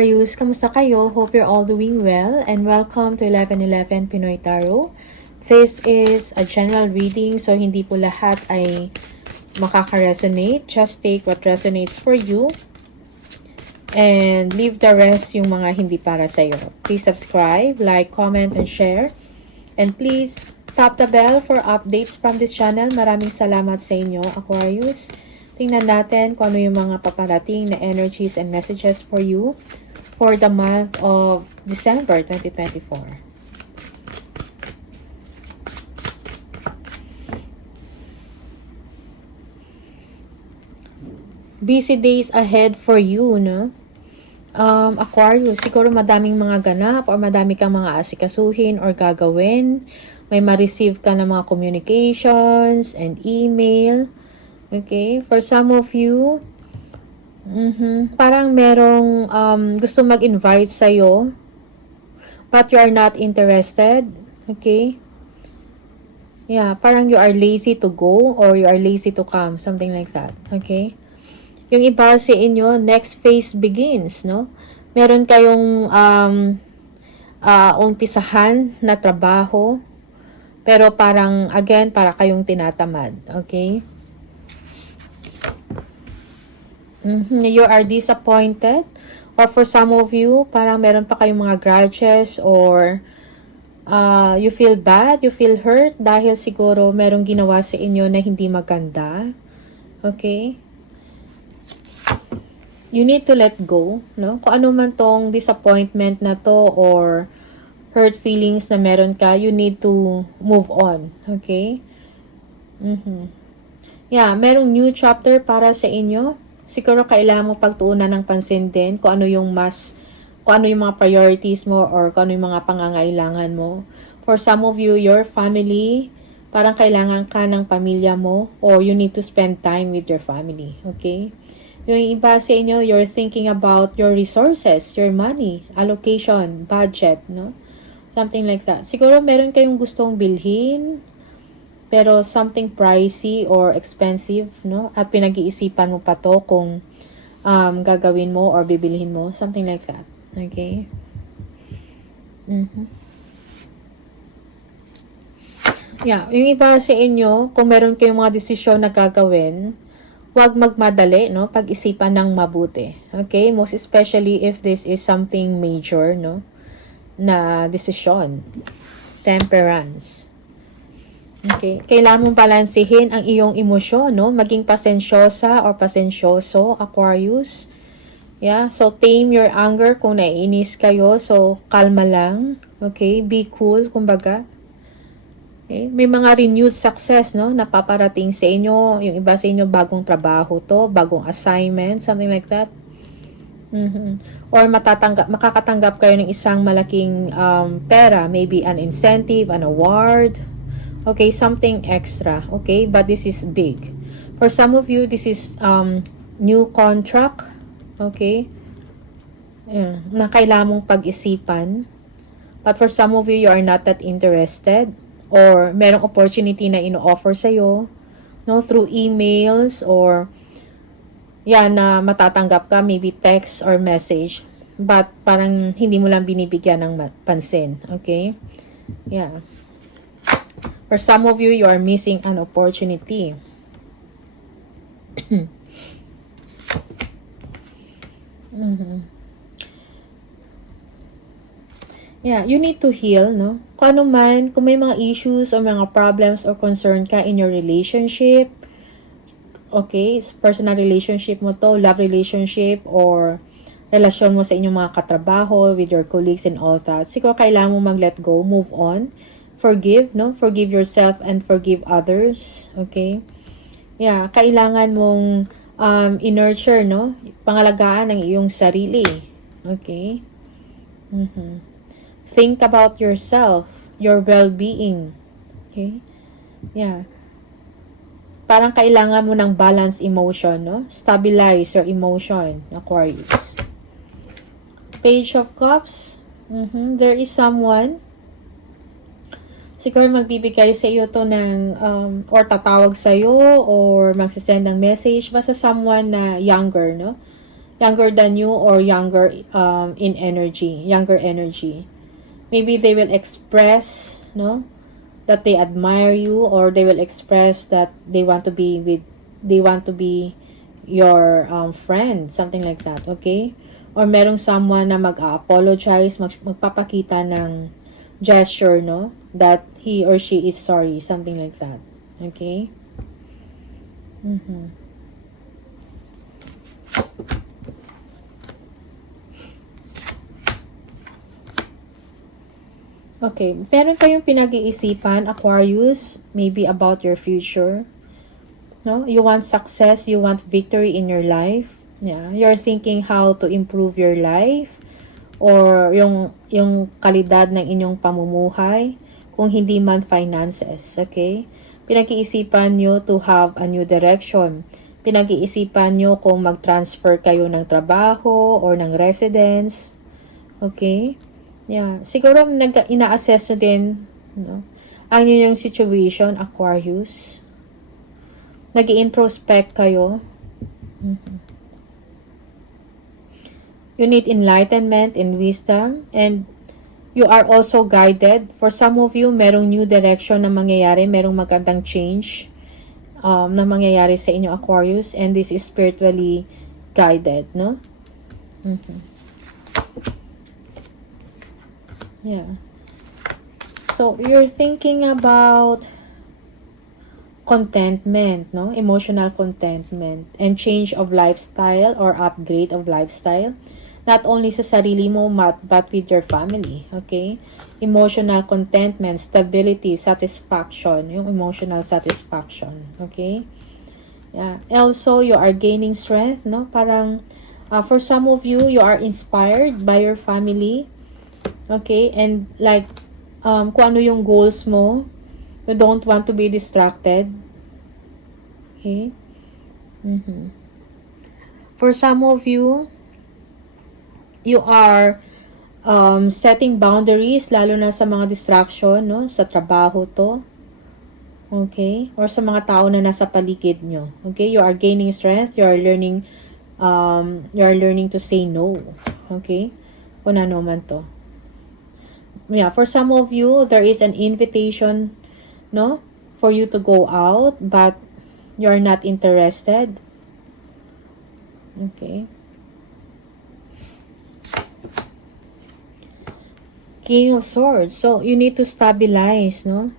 Aquarius, kamusta kayo? Hope you're all doing well and welcome to 1111 Pinoy Tarot. This is a general reading, so hindi po lahat ay makaka-resonate. Just take what resonates for you and leave the rest yung mga hindi para sa'yo. Please subscribe, like, comment, and share. And please tap the bell for updates from this channel. Maraming salamat sa inyo, Aquarius. Tingnan natin kung ano yung mga paparating na energies and messages for you for the month of December 2024. Busy days ahead for you, no? Aquarius, siguro madaming mga ganap or madami kang mga asikasuhin or gagawin. May ma-receive ka ng mga communications and email. Okay, for some of you, parang merong gusto mag-invite sa'yo, but you are not interested. Okay? Yeah, parang you are lazy to go or you are lazy to come, something like that. Okay? Yung iba sa inyo, next phase begins, no? Meron kayong umpisahan na trabaho, pero parang, again, para kayong tinatamad. Okay? You are disappointed, or for some of you, parang meron pa kayong mga grudges, or you feel bad, you feel hurt, dahil siguro merong ginawa sa inyo na hindi maganda. Okay? You need to let go, no? Kung ano man tong disappointment na to, or hurt feelings na meron ka, you need to move on. Okay? Yeah, merong new chapter para sa inyo. Siguro kailangan mo pagtuunan ng pansin din kung ano yung mga priorities mo or kung ano yung mga pangangailangan mo. For some of you, your family, parang kailangan ka ng pamilya mo or you need to spend time with your family. Okay? Yung iba sa inyo, you're thinking about your resources, your money, allocation, budget, no? Something like that. Siguro meron kayong gustong bilhin, pero something pricey or expensive, no? At pinag-iisipan mo pa to kung gagawin mo or bibilhin mo. Something like that. Okay? Yeah. Yung iba sa inyo, kung meron kayong mga desisyon na gagawin, huwag magmadali, no? Pag-isipan ng mabuti. Okay? Most especially if this is something major, no? Na desisyon. Temperance. Okay. Kailangan mong balansehin ang iyong emosyon, no? Maging pasensyosa or pasensyoso, Aquarius. Yeah. So, tame your anger kung naiinis kayo. So, kalma lang. Okay. Be cool, kumbaga. Okay. May mga renewed success, no? Napaparating sa inyo. Yung iba sa inyo, bagong trabaho to, bagong assignment, something like that. Or makakatanggap kayo ng isang malaking pera. Maybe an incentive, an award. Okay, something extra, okay? But this is big. For some of you, this is new contract, okay? Yeah, na kailangan mong pag-isipan. But for some of you, you are not that interested. Or merong opportunity na ino-offer sa'yo, no? Through emails or na matatanggap ka, maybe text or message. But parang hindi mo lang binibigyan ng pansin, okay? Yeah. For some of you, you are missing an opportunity. Yeah, you need to heal, no? Kung ano man, kung may mga issues or mga problems or concern ka in your relationship, okay, personal relationship mo to, love relationship, or relasyon mo sa inyong mga katrabaho, with your colleagues and all that, siguro kailangan mo mag-let go, move on, forgive, no? Forgive yourself and forgive others, okay? Yeah, kailangan mong i-nurture, no? Pangalagaan ang iyong sarili, okay? Think about yourself, your well-being, okay? Yeah. Parang kailangan mo ng balanced emotion, no? Stabilize your emotion, Aquarius. Page of Cups. There is someone siguro magbibigay sa iyo to ng, or tatawag sa iyo, or magsisend ng message, basta someone na younger, no? younger than you or younger in energy, younger energy. Maybe they will express, no, that they admire you, or they will express that they want to be your friend, something like that, okay? Or merong someone na mag-apologize, magpapakita ng gesture, no, that he or she is sorry, something like that, okay? Okay, meron kayong pinag-iisipan, Aquarius, maybe about your future. No? You want success, you want victory in your life. Yeah, you're thinking how to improve your life or yung kalidad ng inyong pamumuhay, kung hindi man finances, okay? Pinag-iisipan nyo to have a new direction. Pinag-iisipan nyo kung mag-transfer kayo ng trabaho or ng residence. Okay? Yeah, siguro ina-assess nyo din, no, ang inyong situation, Aquarius. Nag-i-introspect kayo. You need enlightenment and wisdom, and you are also guided. For some of you, merong new direction na mangyayari, merong magandang change na mangyayari sa inyo, Aquarius, and this is spiritually guided, no? Yeah. So, you're thinking about contentment, no? Emotional contentment and change of lifestyle or upgrade of lifestyle. Not only sa sarili mo, but with your family, okay? Emotional contentment, stability, satisfaction, yung emotional satisfaction, okay? Yeah. Also, you are gaining strength, no? Parang, for some of you, you are inspired by your family, okay? And like, kung ano yung goals mo, you don't want to be distracted, okay? For some of you, you are setting boundaries, lalo na sa mga distraction, no? Sa trabaho to, okay? Or sa mga tao na nasa paligid nyo, okay? You are gaining strength, you are learning to say no, okay? Kung ano man to. Yeah, for some of you, there is an invitation, no, for you to go out, but you're not interested, okay? King of Swords. So, you need to stabilize, no?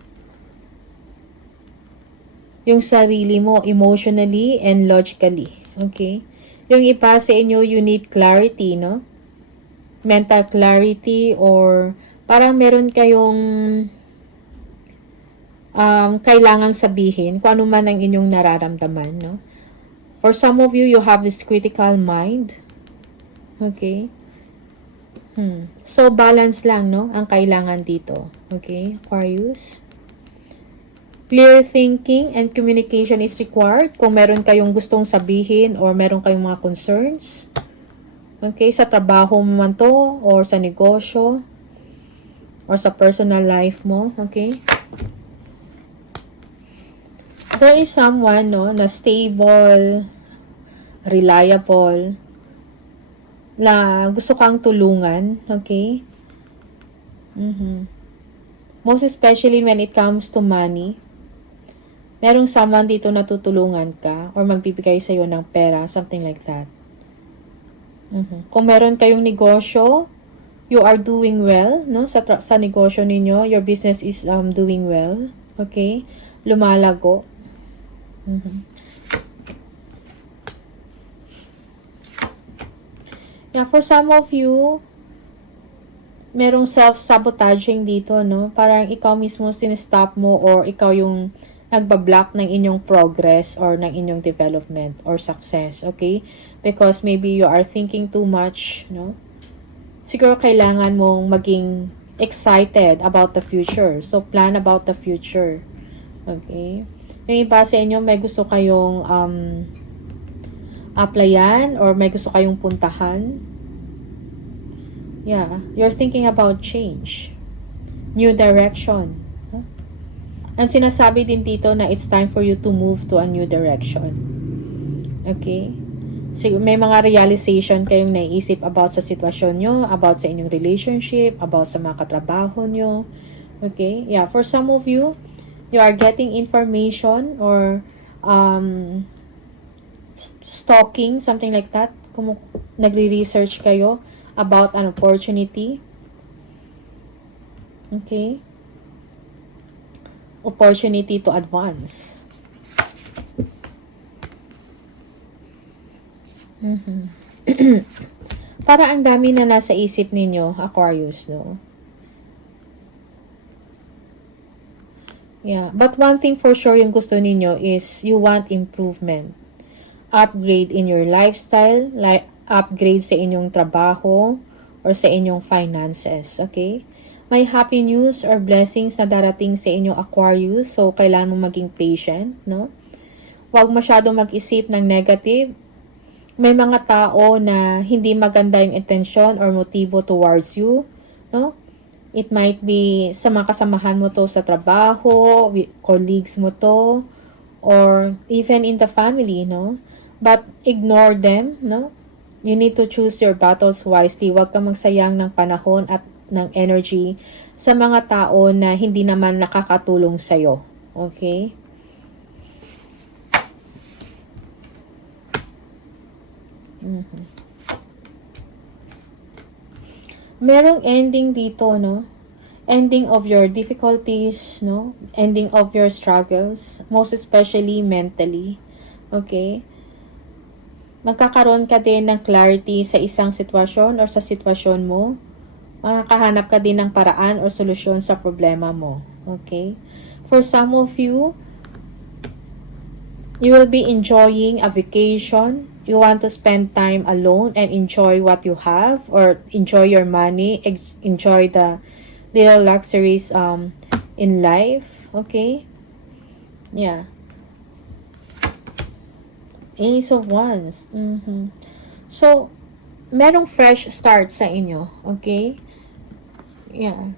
Yung sarili mo emotionally and logically. Okay? Yung iba sa inyo, you need clarity, no? Mental clarity, or parang meron kayong kailangang sabihin kung ano man ang inyong nararamdaman, no? For some of you, you have this critical mind. Okay? So, balance lang, no? Ang kailangan dito. Okay, Aquarius? Clear thinking and communication is required kung meron kayong gustong sabihin or meron kayong mga concerns. Okay, sa trabaho mo man to, or sa negosyo, or sa personal life mo. Okay? There is someone, no, na stable, reliable, na gusto kang tulungan, okay? Most especially when it comes to money. Merong someone dito na tutulungan ka or magbibigay sa iyo ng pera, something like that. Kung meron kayong negosyo, you are doing well, no? Sa negosyo ninyo, your business is doing well, okay? Lumalago. Yeah, for some of you, merong self-sabotaging dito, no? Parang ikaw mismo sinistop mo, or ikaw yung nagbablock ng inyong progress or ng inyong development or success, okay? Because maybe you are thinking too much, no? Siguro kailangan mong maging excited about the future. So, plan about the future. Okay? Yung iba sa inyo, may gusto kayong applyan or may gusto kayong puntahan. Yeah, you're thinking about change. New direction. Huh? And sinasabi din dito na it's time for you to move to a new direction. Okay? may mga realization kayong naiisip about sa sitwasyon nyo, about sa inyong relationship, about sa mga katrabaho nyo. Okay? Yeah, for some of you, you are getting information or stalking, something like that. Kung nagre-research kayo about an opportunity. Okay? Opportunity to advance. Para ang dami na nasa isip ninyo, Aquarius, no? Yeah, but one thing for sure yung gusto ninyo is you want improvement. Upgrade in your lifestyle, like upgrade sa inyong trabaho or sa inyong finances, okay? May happy news or blessings na darating sa inyong Aquarius, so kailangan mo maging patient, no? Huwag masyado mag-isip ng negative. May mga tao na hindi maganda yung intention or motibo towards you, no? It might be sa mga kasamahan mo to sa trabaho, colleagues mo to, or even in the family, no? But ignore them, no? You need to choose your battles wisely. Huwag kang magsayang ng panahon at ng energy sa mga tao na hindi naman nakakatulong sa'yo. Okay? Merong ending dito, no? Ending of your difficulties, no? Ending of your struggles, most especially mentally. Okay? Magkakaroon ka din ng clarity sa isang sitwasyon or sa sitwasyon mo. Makakahanap ka din ng paraan or solusyon sa problema mo. Okay? For some of you, you will be enjoying a vacation. You want to spend time alone and enjoy what you have, or enjoy your money, enjoy the little luxuries in life. Okay? Yeah. Ace of Wands. So, merong fresh start sa inyo. Okay? Yeah.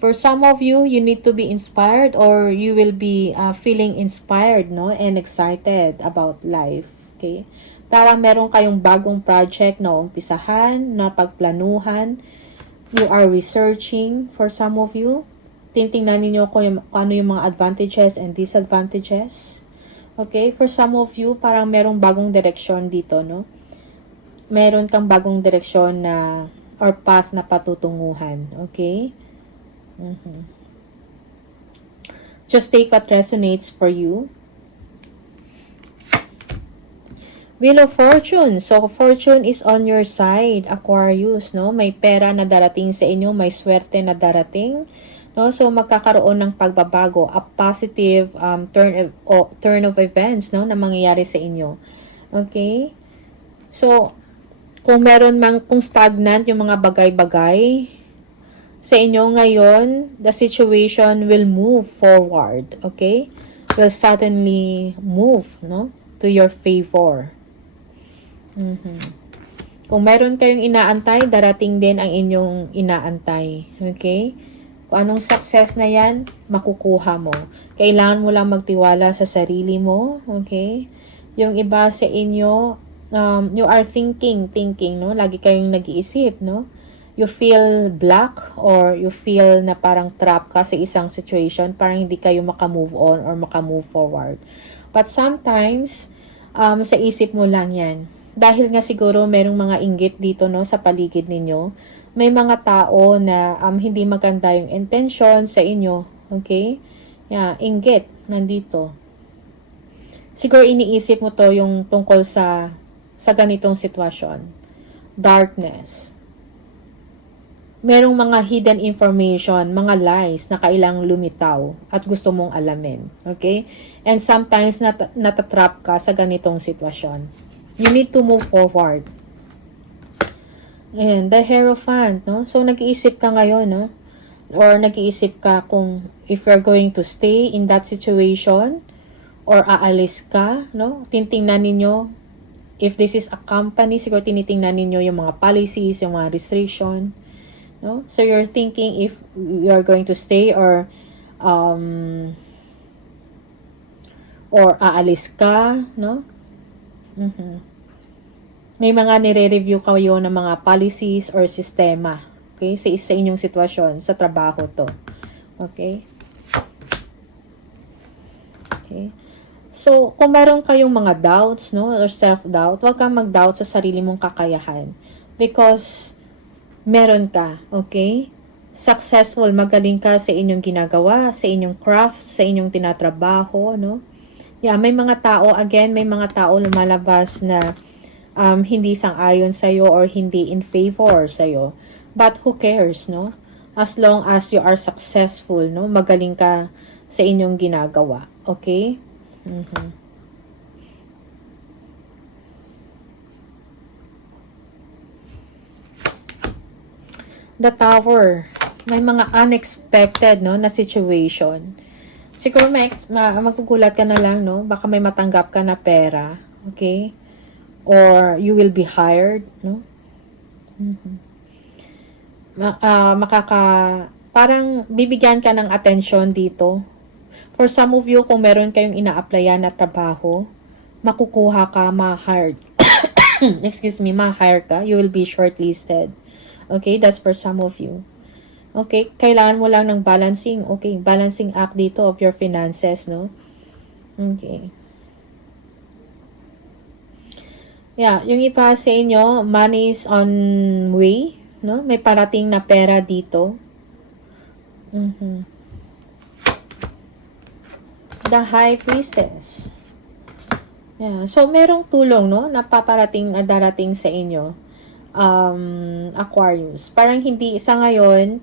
For some of you, you need to be inspired, or you will be feeling inspired, no? And excited about life. Okay? Parang meron kayong bagong project na umpisahan, na pagplanuhan. You are researching for some of you. Tingnan niyo kung ano yung mga advantages and disadvantages. Okay? For some of you, parang merong bagong direksyon dito, no? Meron kang bagong direksyon na or path na patutunguhan. Okay? Just take what resonates for you. Wheel of Fortune. So, fortune is on your side, Aquarius, no? May pera na darating sa inyo, may swerte na darating, no? So, magkakaroon ng pagbabago, a positive turn of events, no? Na mangyayari sa inyo. Okay? So, kung stagnant yung mga bagay-bagay sa inyo ngayon, the situation will move forward, okay? Will suddenly move, no? To your favor. Kung meron kayong inaantay, darating din ang inyong inaantay. Okay? Kung anong success na yan, makukuha mo. Kailangan mo lang magtiwala sa sarili mo. Okay? Yung iba sa inyo, you are thinking, no? Lagi kayong nag-iisip, no? You feel black or you feel na parang trap ka sa isang situation, parang hindi kayo makamove on or makamove forward. But sometimes, sa isip mo lang yan. Dahil nga siguro merong mga inggit dito, no, sa paligid ninyo. May mga tao na hindi maganda yung intention sa inyo. Okay? Yeah, inggit nandito. Siguro iniisip mo to yung tungkol sa ganitong sitwasyon. Darkness. Merong mga hidden information, mga lies na kailangang lumitaw at gusto mong alamin. Okay? And sometimes natatrap ka sa ganitong sitwasyon. You need to move forward. And the Hierophant, no? So, nag-iisip ka ngayon, no? Or nag-iisip ka kung if you're going to stay in that situation or aalis ka, no? Titingnan ninyo if this is a company, siguro tinitingnan ninyo yung mga policies, yung mga restriction, no? So, you're thinking if you're going to stay or aalis ka, no? may mga nire-review kayo ng mga policies or sistema. Okay? Sa inyong sitwasyon, sa trabaho to. Okay? Okay? So, kung meron kayong mga doubts, no, or self-doubt, huwag kang mag-doubt sa sarili mong kakayahan. Because, meron ka. Okay? Successful, magaling ka sa inyong ginagawa, sa inyong craft, sa inyong tinatrabaho, no? Yeah, may mga tao, again, may mga tao lumalabas na hindi sang-ayon sa'yo or hindi in favor sa'yo. But who cares, no? As long as you are successful, no? Magaling ka sa inyong ginagawa. Okay? The Tower. May mga unexpected, no, na situation. Siguro magugulat ka na lang, no? Baka may matanggap ka na pera. Okay? Or you will be hired, no? Parang bibigyan ka ng attention dito. For some of you, kung meron kayong ina-applyan na trabaho, makukuha ka, ma-hired. Excuse me, ma-hire ka. You will be shortlisted. Okay, that's for some of you. Okay, kailangan mo lang ng balancing. Okay, balancing act dito of your finances, no? Okay. Yeah, yung iba sa inyo, money is on way, no? May parating na pera dito. The High Priestess. Yeah, so merong tulong, no? Napaparating at darating sa inyo. Aquarius. Parang hindi, sa ngayon,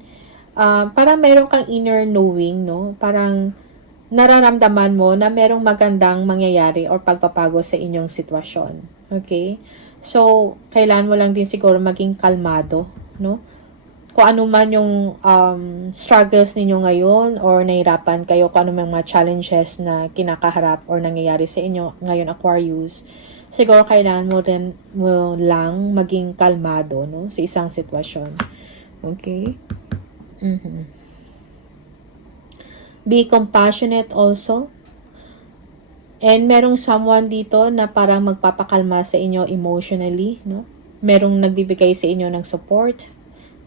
parang meron kang inner knowing, no? Parang nararamdaman mo na merong magandang mangyayari or pagpapago sa inyong sitwasyon. Okay? So, kailan mo lang din siguro maging kalmado, no? Kung ano man yung struggles ninyo ngayon or nahirapan kayo, kung ano man mga challenges na kinakaharap or nangyayari sa inyo ngayon, Aquarius, siguro kailangan mo lang maging kalmado, no? Sa isang sitwasyon. Okay? Be compassionate also. And merong someone dito na parang magpapakalma sa inyo emotionally, no? Merong nagbibigay sa inyo ng support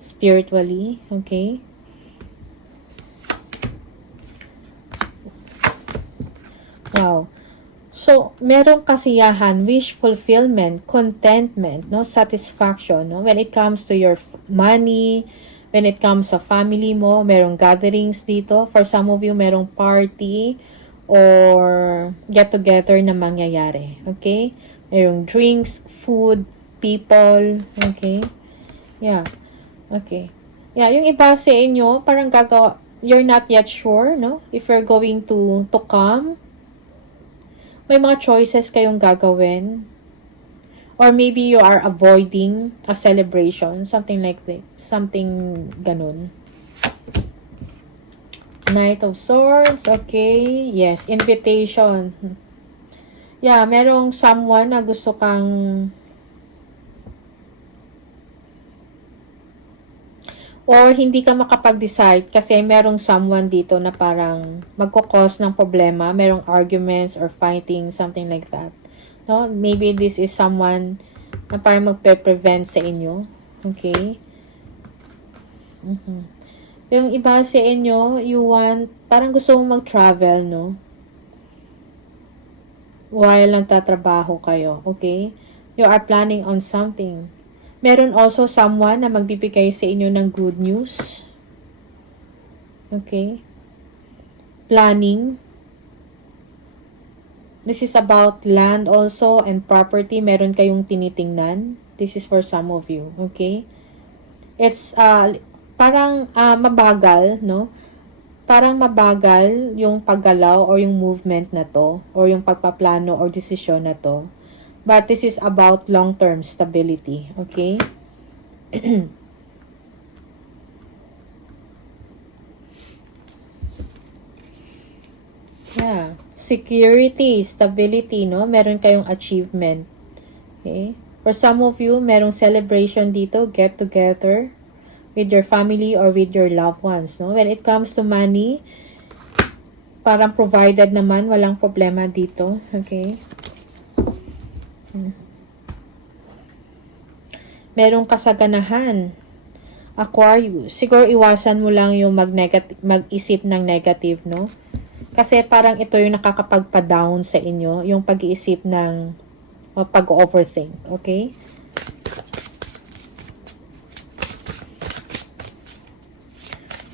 spiritually, okay? Wow. So, merong kasiyahan, wish fulfillment, contentment, no? Satisfaction, no? When it comes to your money, when it comes sa family mo, merong gatherings dito. For some of you, merong party or get-together na mangyayari. Okay? Merong drinks, food, people. Okay? Yeah. Okay. Yeah, yung iba sa inyo, parang you're not yet sure, no? If you're going to come. May mga choices kayong gagawin. Or maybe you are avoiding a celebration. Something like that. Something ganun. Knight of Swords. Okay. Yes. Invitation. Yeah. Merong someone na gusto kang or hindi ka makapag-decide kasi merong someone dito na parang magkukos ng problema. Merong arguments or fighting. Something like that. No? Maybe this is someone na parang magpe-prevent sa inyo. Okay? Yung iba sa inyo, parang gusto mong mag-travel, no? While nagtatrabaho kayo, okay? You are planning on something. Meron also someone na magbibigay sa inyo ng good news. Okay? Planning. This is about land also and property. Meron kayong tinitingnan. This is for some of you, okay? It's parang mabagal, no? Parang mabagal yung paggalaw or yung movement na to or yung pagpaplano or desisyon na to. But this is about long-term stability, okay? Yeah. Security, stability, no? Meron kayong achievement. Okay? For some of you, merong celebration dito, get together with your family or with your loved ones, no? When it comes to money, parang provided naman, walang problema dito, okay? merong kasaganahan. Aquarius, siguro iwasan mo lang yung mag-isip ng negative, no? Kasi parang ito yung nakakapagpa-down sa inyo, yung pag-iisip ng pag-overthink, okay?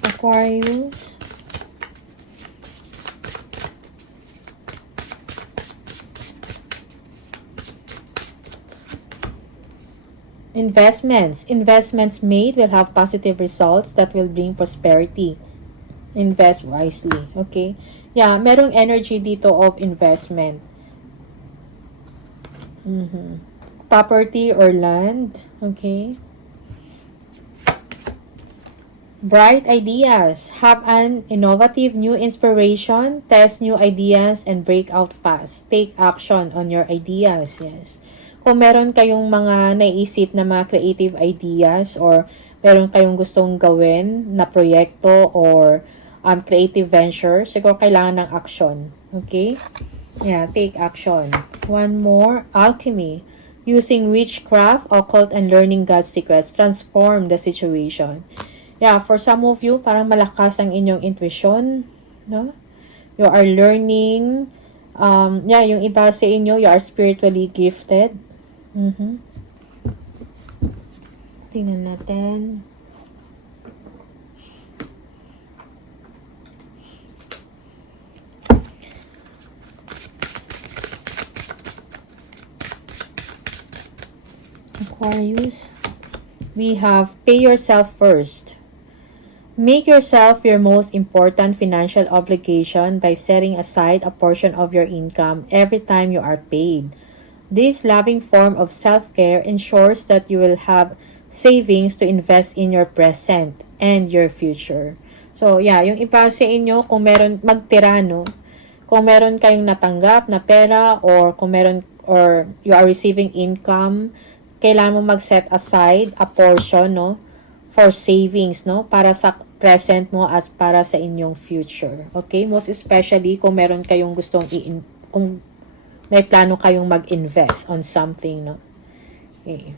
Aquarius. Investments made will have positive results that will bring prosperity. Invest wisely, okay? Yeah, merong energy dito of investment. Property or land, okay? Bright ideas. Have an innovative new inspiration, test new ideas, and break out fast. Take action on your ideas, yes. Kung meron kayong mga naisip na mga creative ideas or meron kayong gustong gawin na proyekto or creative venture, siguro kailangan ng action. Okay? Yeah, take action. One more, alchemy. Using witchcraft, occult, and learning God's secrets, transform the situation. Yeah, for some of you, parang malakas ang inyong intuition, no? You are learning. Yung iba sa inyo, you are spiritually gifted. Tingnan natin. Aquarius. We have pay yourself first. Make yourself your most important financial obligation by setting aside a portion of your income every time you are paid. This loving form of self-care ensures that you will have savings to invest in your present and your future. So, yeah, yung iba sa inyo, kung meron magtira, no? Kung meron kayong natanggap na pera or kung meron or you are receiving income, kailangan mo mag-set aside a portion, no? For savings, no? Para sa present mo at para sa inyong future. Okay? Most especially kung meron kayong gustong kung may plano kayong mag-invest on something, no? Okay.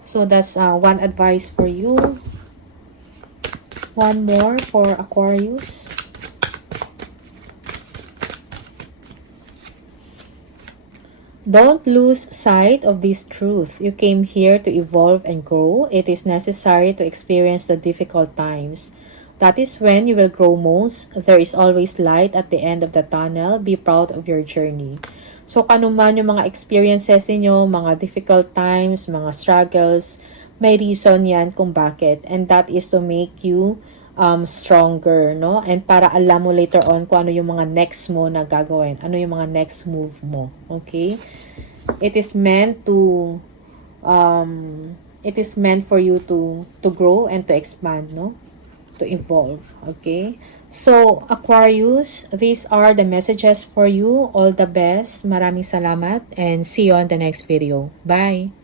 So that's one advice for you. One more for Aquarius. Don't lose sight of this truth. You came here to evolve and grow. It is necessary to experience the difficult times. That is when you will grow most. There is always light at the end of the tunnel. Be proud of your journey. So, kanuman yung mga experiences ninyo, mga difficult times, mga struggles, may reason yan kung bakit. And that is to make you stronger, no? And para alam mo later on kung ano yung mga next mo na gagawin. Ano yung mga next move mo. Okay? It is meant for you to grow and to expand, no? To evolve. Okay? So, Aquarius, these are the messages for you. All the best. Maraming salamat and see you on the next video. Bye!